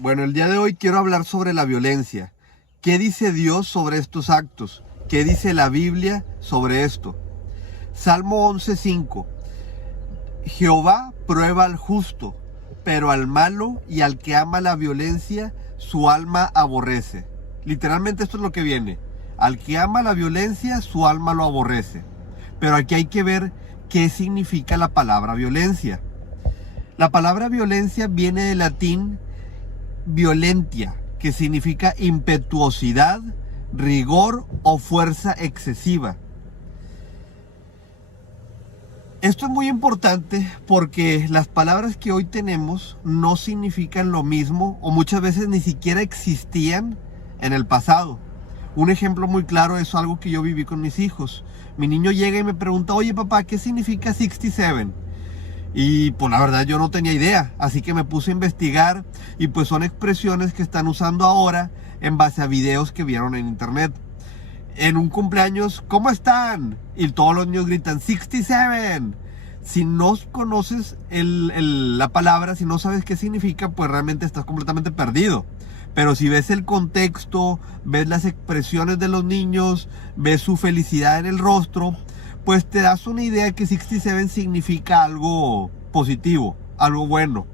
Bueno, el día de hoy quiero hablar sobre la violencia. ¿Qué dice Dios sobre estos actos? ¿Qué dice la Biblia sobre esto? Salmo 11:5. Jehová prueba al justo, pero al malo y al que ama la violencia, su alma aborrece. Literalmente esto es lo que viene. Al que ama la violencia, su alma lo aborrece. Pero aquí hay que ver qué significa la palabra violencia. La palabra violencia viene del latín violentia, que significa impetuosidad, rigor o fuerza excesiva. Esto es muy importante porque las palabras que hoy tenemos no significan lo mismo o muchas veces ni siquiera existían en el pasado. Un ejemplo muy claro es algo que yo viví con mis hijos. Mi niño llega y me pregunta: oye papá, ¿qué significa 67? Y pues la verdad yo no tenía idea, así que me puse a investigar y pues son expresiones que están usando ahora en base a videos que vieron en internet. En un cumpleaños, ¿cómo están? Y todos los niños gritan 67. Si no conoces la palabra, si no sabes qué significa, pues realmente estás completamente perdido. Pero si ves el contexto, ves las expresiones de los niños, ves su felicidad en el rostro, pues te das una idea de que 67 significa algo positivo, algo bueno.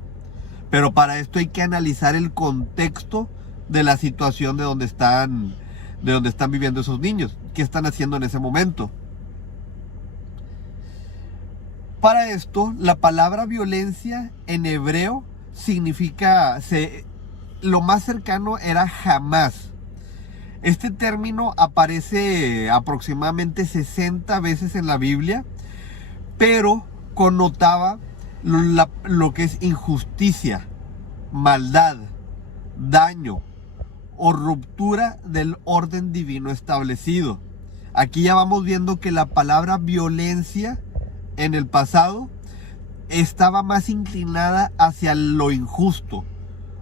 Pero para esto hay que analizar el contexto de la situación de donde están viviendo esos niños, qué están haciendo en ese momento. Para esto, la palabra violencia en hebreo significa, lo más cercano era jamás. Este término aparece aproximadamente 60 veces en la Biblia, pero connotaba lo que es injusticia, maldad, daño o ruptura del orden divino establecido. Aquí ya vamos viendo que la palabra violencia en el pasado estaba más inclinada hacia lo injusto,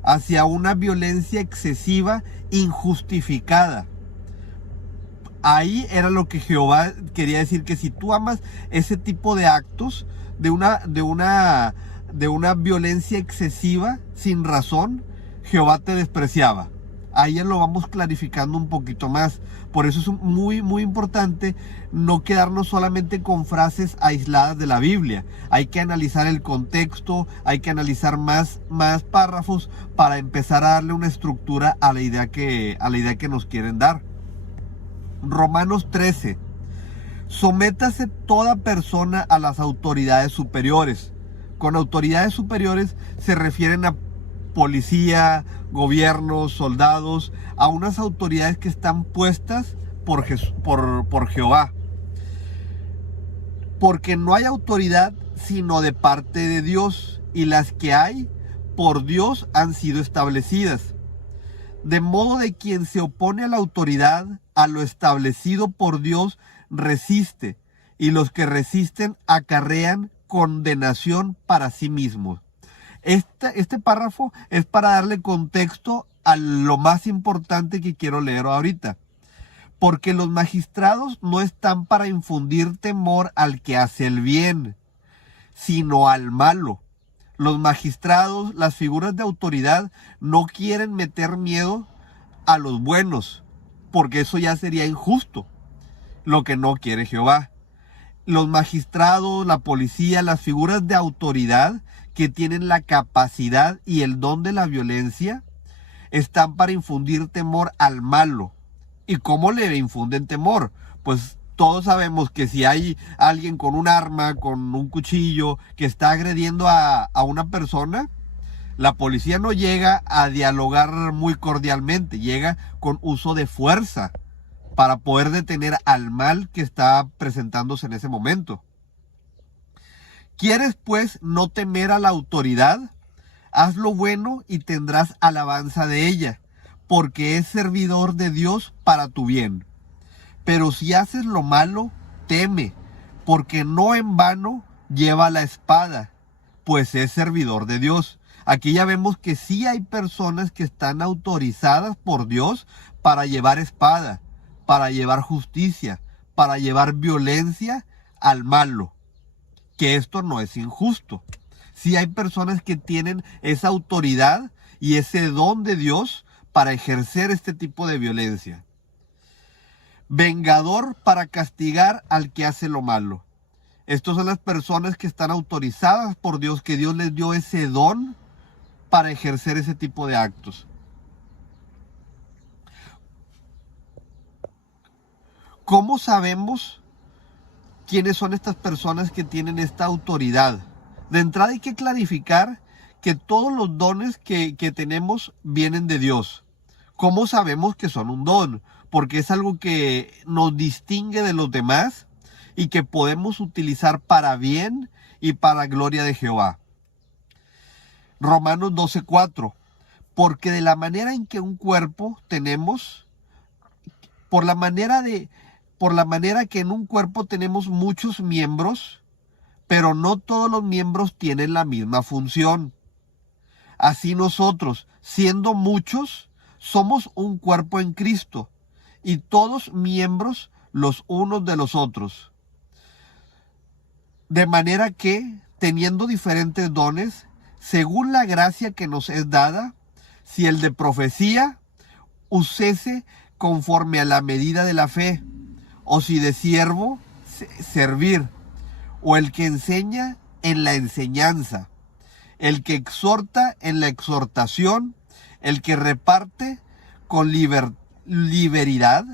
hacia una violencia excesiva, injustificada. Ahí era lo que Jehová quería decir, que si tú amas ese tipo de actos, de una violencia excesiva, sin razón, Jehová te despreciaba. Ahí ya lo vamos clarificando un poquito más. Por eso es muy, muy importante no quedarnos solamente con frases aisladas de la Biblia. Hay que analizar el contexto, hay que analizar más párrafos para empezar a darle una estructura a la idea que nos quieren dar. Romanos 13. Sométase toda persona a las autoridades superiores. Con autoridades superiores se refieren a policía, gobiernos, soldados, a unas autoridades que están puestas por Jehová. Porque no hay autoridad sino de parte de Dios, y las que hay por Dios han sido establecidas. De modo de quien se opone a la autoridad, a lo establecido por Dios, resiste, y los que resisten acarrean condenación para sí mismos. Este párrafo es para darle contexto a lo más importante que quiero leer ahorita. Porque los magistrados no están para infundir temor al que hace el bien, sino al malo. Los magistrados, las figuras de autoridad, no quieren meter miedo a los buenos, porque eso ya sería injusto, lo que no quiere Jehová. Los magistrados, la policía, las figuras de autoridad que tienen la capacidad y el don de la violencia, están para infundir temor al malo. ¿Y cómo le infunden temor? Pues todos sabemos que si hay alguien con un arma, con un cuchillo, que está agrediendo a una persona, la policía no llega a dialogar muy cordialmente, llega con uso de fuerza para poder detener al mal que está presentándose en ese momento. ¿Quieres pues no temer a la autoridad? Haz lo bueno y tendrás alabanza de ella, porque es servidor de Dios para tu bien. Pero si haces lo malo, teme, porque no en vano lleva la espada, pues es servidor de Dios. Aquí ya vemos que sí hay personas que están autorizadas por Dios para llevar espada, para llevar justicia, para llevar violencia al malo. Que esto no es injusto. Sí hay personas que tienen esa autoridad y ese don de Dios para ejercer este tipo de violencia. Vengador para castigar al que hace lo malo. Estas son las personas que están autorizadas por Dios, que Dios les dio ese don para ejercer ese tipo de actos. ¿Cómo sabemos quiénes son estas personas que tienen esta autoridad? De entrada hay que clarificar que todos los dones que tenemos vienen de Dios. ¿Cómo sabemos que son un don? Porque es algo que nos distingue de los demás y que podemos utilizar para bien y para gloria de Jehová. Romanos 12:4. Porque de la manera en que un cuerpo tenemos, por la manera que en un cuerpo tenemos muchos miembros, pero no todos los miembros tienen la misma función. Así nosotros, siendo muchos, somos un cuerpo en Cristo, y todos miembros los unos de los otros. De manera que, teniendo diferentes dones, según la gracia que nos es dada, si el de profecía, usése conforme a la medida de la fe, o si de siervo, servir, o el que enseña en la enseñanza, el que exhorta en la exhortación, el que reparte con liberalidad,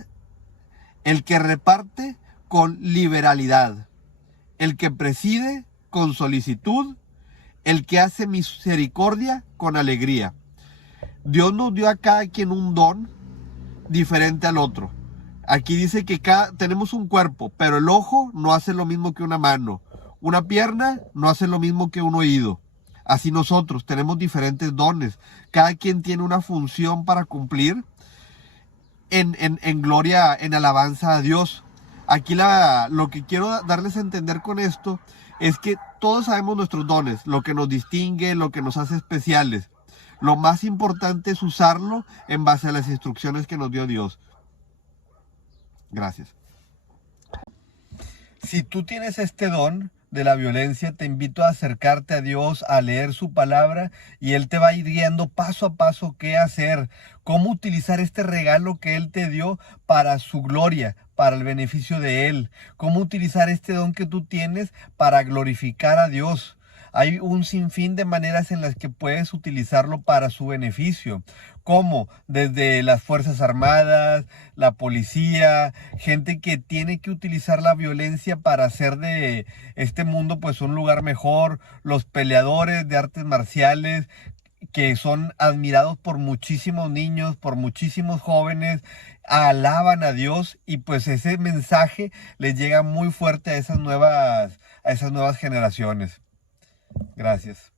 el que reparte con liberalidad, el que preside con solicitud, el que hace misericordia con alegría. Dios nos dio a cada quien un don diferente al otro. Aquí dice que tenemos un cuerpo, pero el ojo no hace lo mismo que una mano. Una pierna no hace lo mismo que un oído. Así nosotros tenemos diferentes dones. Cada quien tiene una función para cumplir en gloria, en alabanza a Dios. Aquí lo que quiero darles a entender con esto es que todos sabemos nuestros dones, lo que nos distingue, lo que nos hace especiales. Lo más importante es usarlo en base a las instrucciones que nos dio Dios. Gracias. Si tú tienes este don de la violencia, te invito a acercarte a Dios, a leer su palabra, y Él te va a ir guiando paso a paso qué hacer, cómo utilizar este regalo que Él te dio para su gloria, para el beneficio de Él, cómo utilizar este don que tú tienes para glorificar a Dios. Hay un sinfín de maneras en las que puedes utilizarlo para su beneficio, como desde las Fuerzas Armadas, la policía, gente que tiene que utilizar la violencia para hacer de este mundo pues un lugar mejor, los peleadores de artes marciales, que son admirados por muchísimos niños, por muchísimos jóvenes, alaban a Dios, y pues ese mensaje les llega muy fuerte a esas nuevas generaciones. Gracias.